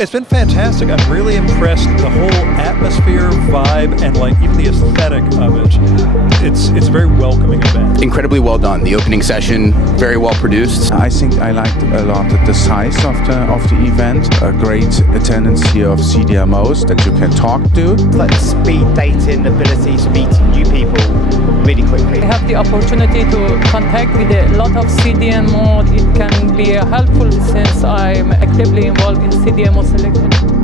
It's been fantastic. I'm really impressed. The whole atmosphere, vibe, and like even the aesthetic of it. It's a very welcoming event. Incredibly well done. The opening session, very well produced. I think I liked a lot the size of the event. A great attendance here of CDMOs that you can talk to. It's like the speed dating ability to meet new people really quickly. I have the opportunity to contact with a lot of CDMO. It can be helpful since I'm actively involved in CDMO selection.